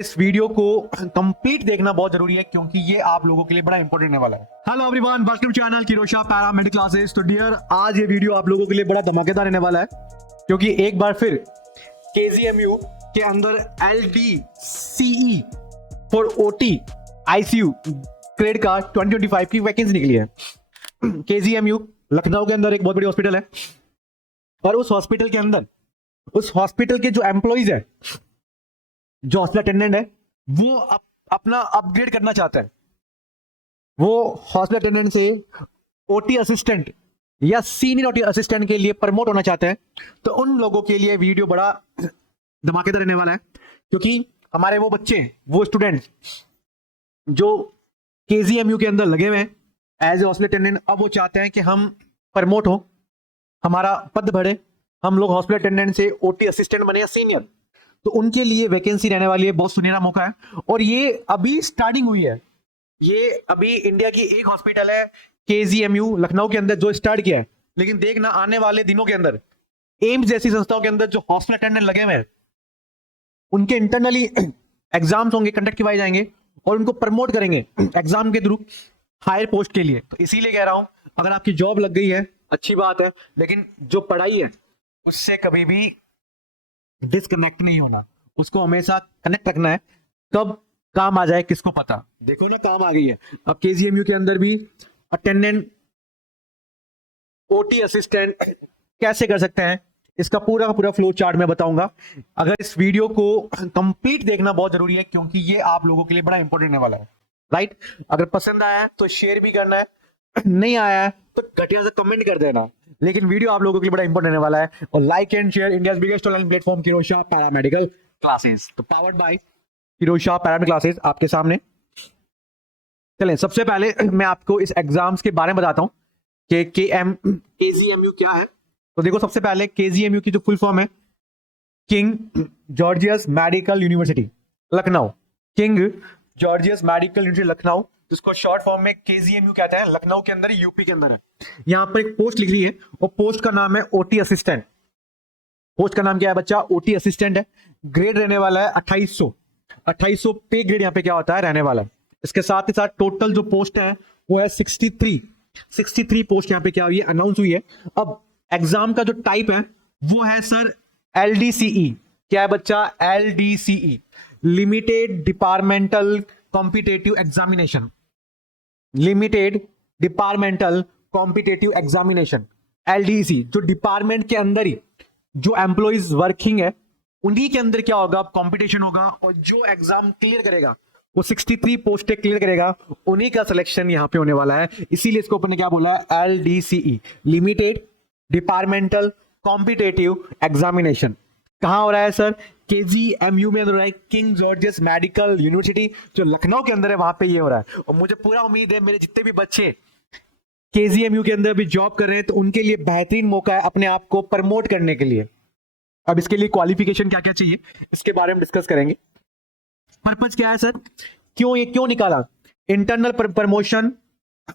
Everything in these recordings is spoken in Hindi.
इस वीडियो को कंप्लीट देखना बहुत जरूरी है क्योंकि ये आप लोगों के लिए बड़ा इंपॉर्टेंट होने वाला है। Hello everyone, welcome to channel Kirosha paramedical classes. तो डियर, आज ये वीडियो आप लोगों के लिए बड़ा धमाकेदार रहने वाला है क्योंकि एक बार फिर केजीएमयू के अंदर LDCE for OT ICU grade का 2025 की वैकेंसी निकली है। केजीएमयू लखनऊ के अंदर एक बहुत बड़ी हॉस्पिटल है और उस हॉस्पिटल के अंदर उस हॉस्पिटल के जो एम्प्लॉइज है, जो हॉस्पिटल अटेंडेंट है, वो अपना अपग्रेड करना चाहता है। वो हॉस्पिटल अटेंडेंट से OT असिस्टेंट या सीनियर OT असिस्टेंट के लिए प्रमोट होना चाहते हैं। तो उन लोगों के लिए वीडियो बड़ा धमाकेदार रहने वाला है क्योंकि हमारे वो बच्चे, वो स्टूडेंट जो केजीएमयू के अंदर लगे हुए हैं एज ए हॉस्पिटल अटेंडेंट, अब वो चाहते हैं कि हम प्रमोट हो, हमारा पद बढ़े, हम लोग हॉस्पिटल अटेंडेंट से OT असिस्टेंट बने या सीनियर। तो उनके लिए वैकेंसी रहने वाली है, बहुत सुनहरा मौका है और ये अभी स्टार्टिंग हुई है। ये अभी इंडिया की एक हॉस्पिटल है केजीएमयू लखनऊ के अंदर जो स्टार्ट किया है, लेकिन देखना आने वाले दिनों के अंदर एम्स जैसी संस्थाओं के अंदर जो हॉस्पिटल अटेंडेंट लगे हुए हैं उनके इंटरनली एग्जाम्स होंगे, कंडक्ट करवाए जाएंगे और उनको प्रमोट करेंगे एग्जाम के थ्रू हायर पोस्ट के लिए। तो इसीलिए कह रहा हूं, अगर आपकी जॉब लग गई है अच्छी बात है, लेकिन जो पढ़ाई है उससे कभी भी डिस्कनेक्ट नहीं होना, उसको हमेशा कनेक्ट रखना है। कब काम आ जाए किसको पता। देखो ना, काम आ गई है। अब केजीएमयू के अंदर भी अटेंडेंट OT असिस्टेंट कैसे कर सकते हैं, इसका पूरा का पूरा फ्लो चार्ट मैं बताऊंगा। अगर इस वीडियो को कंप्लीट देखना बहुत जरूरी है क्योंकि ये आप लोगों के लिए बड़ा इंपॉर्टेंट होने वाला है, राइट। अगर पसंद आया है तो शेयर भी करना है, नहीं आया है तो घटिया से कमेंट कर देना, लेकिन वीडियो आप लोगों के लिए बड़ा इंपॉर्टेंट होने वाला है। और like and share India's biggest online platform Kirosha paramedical classes, तो powered by Kirosha paramedical classes आपके सामने। चलें, सबसे पहले मैं आपको इस एग्जाम्स के बारे में बताता हूं कि केजीएमयू क्या है। तो देखो, सबसे पहले केजीएमयू की जो फुल फॉर्म है king gorgeous medical university Lucknow, king gorgeous medical university Lucknow, जिसको शॉर्ट फॉर्म में केजीएमयू कहते हैं। लखनऊ के अंदर, यूपी के अंदर है। यहां पर एक पोस्ट लिख रही है और पोस्ट का नाम है OT असिस्टेंट। पोस्ट का नाम क्या है बच्चा? OT असिस्टेंट है। ग्रेड रहने वाला है 2800 पे ग्रेड यहाँ पे क्या होता है, रहने वाला है। इसके साथ ही साथ टोटल जो पोस्ट है वो है 63 पोस्ट यहाँ पे क्या हुई है, अनाउंस हुई है। अब एग्जाम का जो टाइप है वो है सर LDCE। क्या है बच्चा? LDCE, limited departmental competitive examination. Limited departmental competitive examination, LDCE। जो डिपार्टमेंट के अंदर ही जो एम्प्लॉइज वर्किंग है उन्हीं के अंदर क्या होगा, कंपटीशन होगा और जो एग्जाम क्लियर करेगा वो 63 पोस्टें क्लियर करेगा, उन्हीं का सिलेक्शन यहां पे होने वाला है। इसीलिए इसको ऊपर ने क्या बोला है, LDCE, limited departmental competitive examination. कहां हो रहा है सर? केजीएमयू में हो रहा है, किंग जॉर्जियस मेडिकल यूनिवर्सिटी जो लखनऊ के अंदर है, वहां पे ये हो रहा है। और मुझे पूरा उम्मीद है मेरे जितने भी बच्चे केजीएमयू के अंदर भी जॉब कर रहे हैं तो उनके लिए बेहतरीन मौका है अपने आप को प्रमोट करने के लिए। अब इसके लिए क्वालिफिकेशन क्या क्या चाहिए इसके बारे में डिस्कस करेंगे। पर्पज क्या है सर, क्यों निकाला? Internal promotion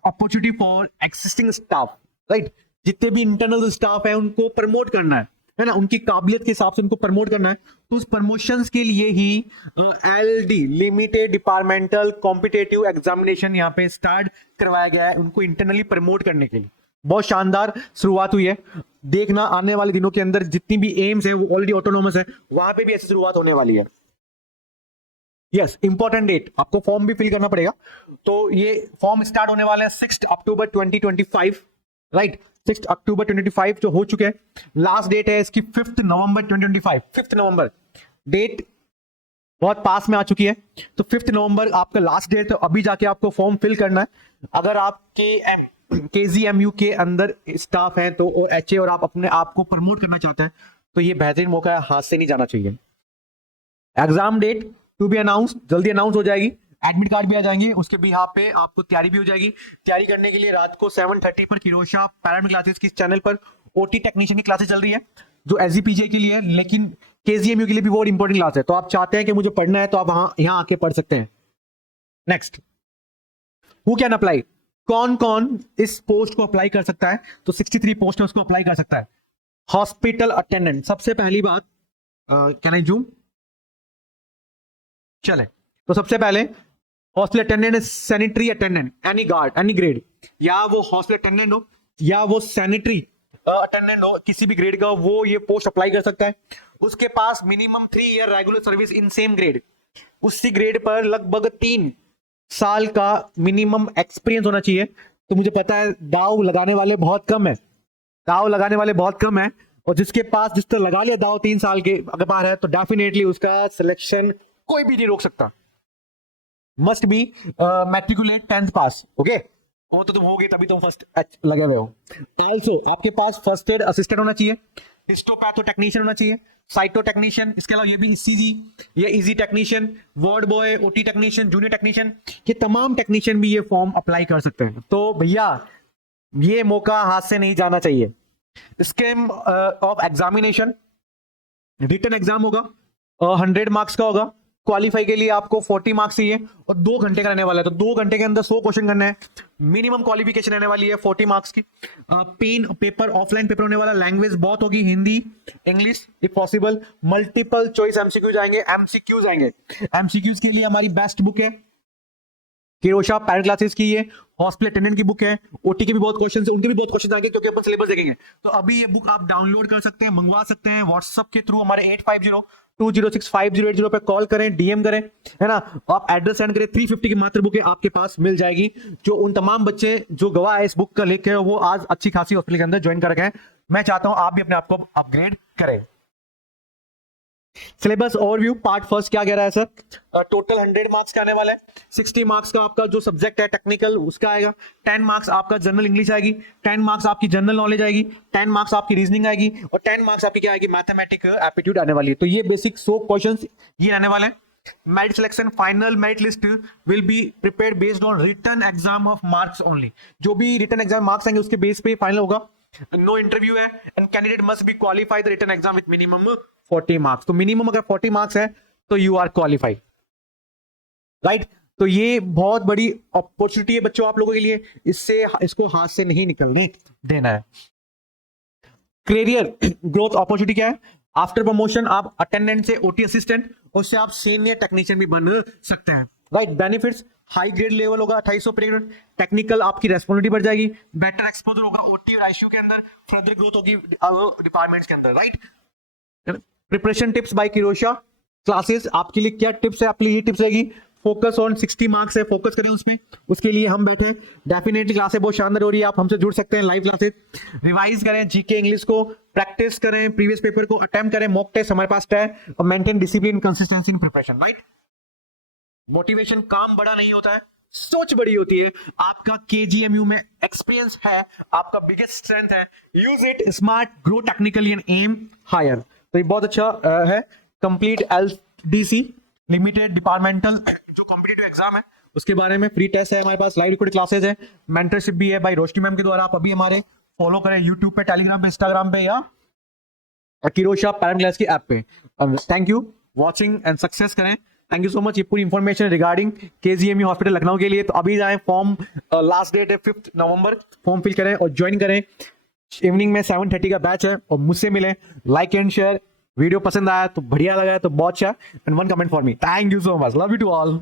opportunity for existing staff, right. जितने भी इंटरनल स्टाफ है उनको प्रमोट करना है ना, उनकी काबिलियत के हिसाब से उनको प्रमोट करना है। तो उस प्रमोशंस के लिए ही LD, limited departmental competitive examination यहाँ पे स्टार्ट करवाया गया है उनको इंटरनली प्रमोट करने के लिए। बहुत शानदार शुरुआत हुई है। देखना आने वाले दिनों के अंदर जितनी भी एम्स है वो ऑलरेडी ऑटोनोमस है, वहां पे भी ऐसी शुरुआत होने वाली है। यस, इंपॉर्टेंट डेट, आपको फॉर्म भी फिल करना पड़ेगा। तो ये फॉर्म स्टार्ट होने वाले हैं 6 अक्टूबर 2025, राइट। 6 अक्टूबर 2025 जो हो चुके हैं। लास्ट डेट है इसकी 5 नवंबर 2025। 5 नवंबर डेट बहुत पास में आ चुकी है, तो 5 नवंबर आपका लास्ट डेट है। अभी जाके आपको फॉर्म फिल करना है। अगर आप केजीएमयू के अंदर स्टाफ हैं तो HA और आप अपने आप को प्रमोट करना चाहते हैं तो ये बेहतरीन मौका है, हाथ से नहीं जाना चाहिए। Exam date to be announce, जल्दी अनाउंस हो जाएगी। एडमिट कार्ड भी आ जाएंगे, उसके भी यहाँ पे आपको तैयारी भी हो जाएगी। तैयारी करने के लिए रात को 7:30 पर किरोशा पैरामेडिकल क्लासेस की चैनल पर OT टेक्नीशियन की क्लासेस चल रही है जो SGPJ के लिए है, लेकिन केजीएमयू के लिए भी बहुत इंपॉर्टेंट क्लास है। तो आप चाहते हैं कि मुझे पढ़ना है तो आप यहाँ आके पढ़ सकते हैं। नेक्स्ट, हु कैन अप्लाई, कौन कौन इस पोस्ट को अप्लाई कर सकता है? तो 63 पोस्ट है उसको अप्लाई कर सकता है। हॉस्पिटल अटेंडेंट, सबसे पहली बात, कैन आई जूम? चले, तो सबसे पहले hostel attendant, sanitary attendant, any guard, any grade, या वो हॉस्टल अटेंडेंट हो या वो सैनिटरी अटेंडेंट हो, किसी भी ग्रेड का हो, वो ये पोस्ट अप्लाई कर सकता है। उसके पास minimum 3 year regular service in same grade, उसी ग्रेड पर लगभग 3 साल का मिनिमम एक्सपीरियंस होना चाहिए। तो मुझे पता है दाव लगाने वाले बहुत कम है, दाव लगाने वाले बहुत कम है, और जिसके पास जिस तरह लगा लिया दाव 3 साल के अगर बाहर है तो डेफिनेटली उसका सिलेक्शन कोई भी नहीं रोक सकता। Must be matriculate 10th pass, okay, वो तो तुम होगे तभी तुम फर्स्ट लगे हुए हो। ऑल्सो आपके पास फर्स्ट एड असिस्टेंट होना चाहिए, हिस्टोपैथो टेक्नीशियन होना चाहिए, साइटो टेक्नीशियन, इसके अलावा ये भी ईसीजी, ये easy technician, ward boy, OT technician, junior technician, ये तमाम टेक्नीशियन भी ये फॉर्म अप्लाई कर सकते हैं। तो भैया ये मौका हाथ से नहीं जाना चाहिए। Scheme of examination, written exam होगा, 100 मार्क्स का होगा। क्वालिफाई के लिए आपको 40 मार्क्स चाहिए और 2 घंटे का रहने वाला है, तो 2 घंटे के अंदर 100 क्वेश्चन करना है। मिनिमम क्वालिफिकेशन रहने वाली है 40 मार्क्स की। पेन पेपर, ऑफलाइन पेपर होने वाला, लैंग्वेज बहुत होगी, Hindi, English if possible. Multiple choice MCQs आएंगे, एमसीक्यूज आएंगे। एमसीक्यूज के लिए हमारी बेस्ट बुक है किरोशा पैरेंट क्लासेस की, ये हॉस्पिटल अटेंडेंट की बुक है। ओटी के भी बहुत क्वेश्चन है, उनके भी बहुत क्वेश्चन आएंगे क्योंकि अपन सिलेबस देखेंगे। तो अभी ये बुक आप डाउनलोड कर सकते हैं, मंगवा सकते हैं व्हाट्सएप के थ्रू, हमारे 8502065080 पे कॉल करें, डीएम करें, है ना। आप एड्रेस सेंड करें, 350 की मात्र बुक आपके पास मिल जाएगी। जो उन तमाम बच्चे जो गवाह है इस बुक का लेके वो आज अच्छी खासी हॉस्पिटल के अंदर ज्वाइन कर रखे हैं। मैं चाहता हूं आप भी अपने आप को अपग्रेड करें। सिलेबस ओवरव्यू पार्ट फर्स्ट क्या कह रहा है सर? टोटल 100 मार्क्स का आने वाला है। 60 मार्क्स का आपका जो सब्जेक्ट है टेक्निकल उसका आएगा, 10 मार्क्स आपका जनरल इंग्लिश आएगी, 10 मार्क्स आपकी जनरल नॉलेज आएगी, 10 मार्क्स आपकी रीजनिंग आएगी और 10 मार्क्स आपकी क्या आएगी, मैथमेटिक एप्टीट्यूड आने वाली है। तो ये बेसिक 100 क्वेश्चंस ये आने वाले हैं। Merit selection, final merit list will be prepared based on written exam of marks only. जो भी रिटन एग्जाम मार्क्स आएंगे उसके बेस पे फाइनल होगा। नो इंटरव्यू है and candidate must be qualify the written exam with minimum 40 marks. तो मिनिमम अगर 40 मार्क्स है तो यू आर क्वालिफाइड, राइट। तो ये बहुत बड़ी अपॉर्चुनिटी है बच्चों आप लोगों के लिए, इसको हाथ से नहीं निकलने देना है। करियर ग्रोथ अपॉर्चुनिटी क्या है? आफ्टर प्रमोशन आप अटेंडेंट से ओटी असिस्टेंट, उससे आप सीनियर टेक्नीशियन भी बन सकते हैं, right. Benefits, high grade level होगा 2800 पर ग्रेड, टेक्निकल आपकी रेस्पॉन्सिबिलिटी बढ़ जाएगी, बेटर एक्सपोजर होगा ओटी और आईसीयू के अंदर, फर्दर ग्रोथ होगी डिपार्टमेंट्स के अंदर, right. Preparation tips by Kirosha classes, आपके लिए क्या टिप्स है? आपके लिए ये टिप्स रहेगी, फोकस ऑन 60 मार्क्स है, फोकस करें उसमें, उसके लिए हम बैठे। डेफिनेटली क्लासेस बहुत शानदार हो रही है, आप हमसे जुड़ सकते हैं लाइव क्लासेस। रिवाइज करें जीके इंग्लिश को, प्रैक्टिस करें, प्रीवियस पेपर को अटेम्प्ट करें, मॉक टेस्ट हमारे पास है, और maintain discipline consistency in preparation, right. Motivation, काम बड़ा नहीं होता है, सोच बड़ी होती है। आपका केजीएमयू में एक्सपीरियंस है, आपका बिगेस्ट स्ट्रेंथ है, use it, smart, grow technically and aim higher. तो ये बहुत अच्छा है। कंप्लीट एलडीसी लिमिटेड डिपार्टमेंटल जो कॉम्पिटिटिव एग्जाम है उसके बारे में फ्री टेस्ट है हमारे पास, लाइव रिकॉर्डेड क्लासेस है, मेंटरशिप भी है भाई रोशनी मैम के द्वारा। आप अभी हमारे फॉलो करें यूट्यूब पे, टेलीग्राम पे, इंस्टाग्राम पे या किरोशा पैरेंट क्लास की ऐप पे। Thank you watching and success करें। Thank you so much. ये पूरी information regarding KGMU hospital Lucknow के लिए। तो अभी जाएं, फॉर्म लास्ट डेट है 5 नवंबर, फॉर्म फिल करें और ज्वाइन करें। इवनिंग में 7:30 का बैच है और मुझसे मिले। लाइक एंड शेयर, वीडियो पसंद आया तो बढ़िया लगा तो बहुत अच्छा, and 1 comment for me. Thank you so much, love you to all.